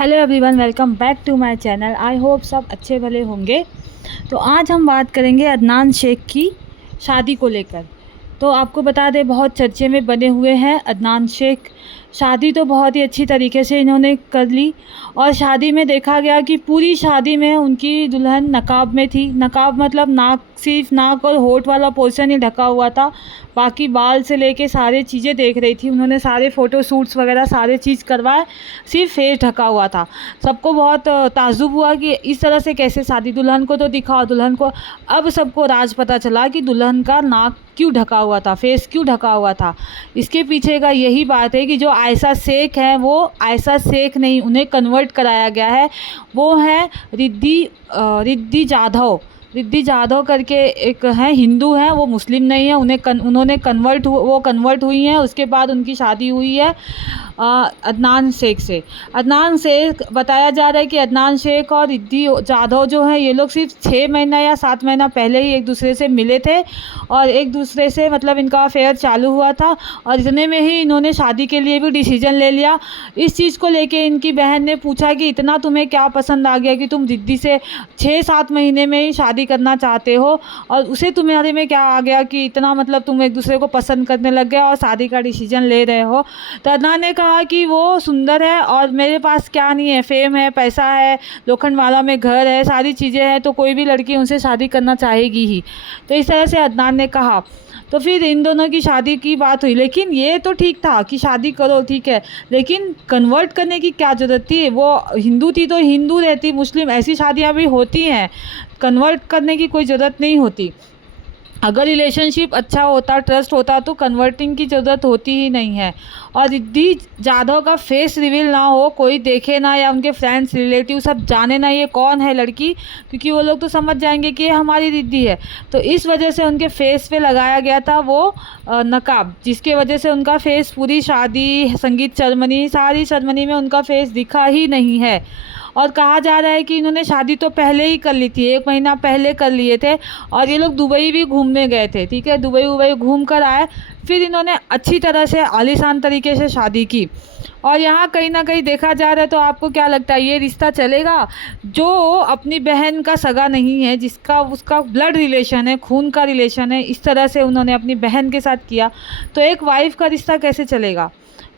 Hello everyone, welcome back to my channel. I hope सब अच्छे भले होंगे। तो आज हम बात करेंगे अदनान शेख की शादी को लेकर। तो आपको बता दें, बहुत चर्चे में बने हुए हैं अदनान शेख। शादी तो बहुत ही अच्छी तरीके से इन्होंने कर ली और शादी में देखा गया कि पूरी शादी में उनकी दुल्हन नकाब में थी। नकाब मतलब नाक, सिर्फ नाक और होठ वाला पोर्शन ही ढका हुआ था, बाकी बाल से लेके सारी चीज़ें देख रही थी। उन्होंने सारे फ़ोटो शूट्स वगैरह सारे चीज़ करवाए, सिर्फ फेस ढका हुआ था। सबको बहुत ताज्जुब हुआ कि इस तरह से कैसे शादी, दुल्हन को तो दिखाओ दुल्हन को। अब सबको राज पता चला कि दुल्हन का नाक क्यों ढका हुआ था, फेस क्यों ढका हुआ था। इसके पीछे का यही बात है कि जो आयशा शेख हैं वो आयशा शेख नहीं, उन्हें कन्वर्ट कराया गया है। वो हैं रिद्धि जाधव। रिद्धि जाधव करके एक हैं, हिंदू हैं, वो मुस्लिम नहीं है। उन्होंने कन्वर्ट हुई हैं। उसके बाद उनकी शादी हुई है अदनान शेख से। अदनान शेख, बताया जा रहा है कि अदनान शेख और रिद्धि जाधव जो हैं, ये लोग सिर्फ 6 महीना या 7 महीना पहले ही एक दूसरे से मिले थे और एक दूसरे से मतलब इनका अफेयर चालू हुआ था और इतने में ही इन्होंने शादी के लिए भी डिसीजन ले लिया। इस चीज़ को लेके इनकी बहन ने पूछा कि इतना तुम्हें क्या पसंद आ गया कि तुम रिद्धि से 6-7 महीने में ही शादी करना चाहते हो, और उसे तुम्हारे में क्या आ गया कि इतना मतलब तुम एक दूसरे को पसंद करने लग गए और शादी का डिसीजन ले रहे हो। तो अदनान ने कहा कि वो सुंदर है और मेरे पास क्या नहीं है, फेम है, पैसा है, लोखंडवाला में घर है, सारी चीज़ें हैं, तो कोई भी लड़की उनसे शादी करना चाहेगी ही। तो इस तरह से अदनान ने कहा। तो फिर इन दोनों की शादी की बात हुई। लेकिन ये तो ठीक था कि शादी करो, ठीक है, लेकिन कन्वर्ट करने की क्या ज़रूरत थी। वो हिंदू थी तो हिंदू रहती, मुस्लिम, ऐसी शादियाँ भी होती हैं। कन्वर्ट करने की कोई ज़रूरत नहीं होती। अगर रिलेशनशिप अच्छा होता, ट्रस्ट होता, तो कन्वर्टिंग की ज़रूरत होती ही नहीं है। और रिद्धि जाधव का फेस रिवील ना हो, कोई देखे ना, या उनके फ्रेंड्स रिलेटिव सब जाने ना ये कौन है लड़की, क्योंकि वो लोग तो समझ जाएंगे कि ये हमारी रिद्धि है। तो इस वजह से उनके फेस पे लगाया गया था वो नकाब, जिसके वजह से उनका फेस पूरी शादी, संगीत सेरेमनी, सारी सेरेमनी में उनका फेस दिखा ही नहीं है। और कहा जा रहा है कि इन्होंने शादी तो पहले ही कर ली थी, 1 महीना पहले कर लिए थे और ये लोग दुबई भी घूमने गए थे, ठीक है, दुबई घूम कर आए। फिर इन्होंने अच्छी तरह से आलीशान तरीके से शादी की और यहाँ कहीं ना कहीं देखा जा रहा है। तो आपको क्या लगता है, ये रिश्ता चलेगा? जो अपनी बहन का सगा नहीं है, जिसका उसका ब्लड रिलेशन है, खून का रिलेशन है, इस तरह से उन्होंने अपनी बहन के साथ किया, तो एक वाइफ का रिश्ता कैसे चलेगा?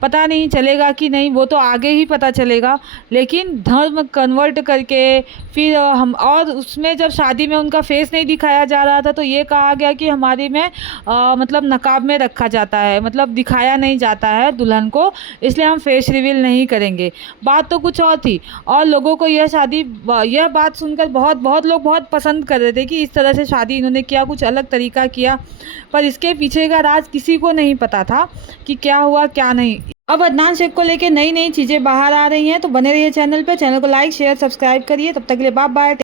पता नहीं चलेगा कि नहीं, वो तो आगे ही पता चलेगा। लेकिन धर्म कन्वर्ट करके फिर हम, और उसमें जब शादी में उनका फेस नहीं दिखाया जा रहा था तो ये कहा गया कि हमारी में मतलब नकाब में रखा जाता है, मतलब दिखाया नहीं जाता है दुल्हन को, इसलिए हम फेस रिवील नहीं करेंगे। बात तो कुछ और थी और लोगों को यह बात सुनकर बहुत लोग बहुत पसंद कर रहे थे कि इस तरह से शादी इन्होंने किया, कुछ अलग तरीका किया। पर इसके पीछे का राज किसी को नहीं पता था कि क्या हुआ क्या नहीं। अब अदनान शेख को लेके नई चीज़ें बाहर आ रही हैं, तो बने रहिए चैनल पे। चैनल को लाइक शेयर सब्सक्राइब करिए। तब तक के लिए बाय बाय।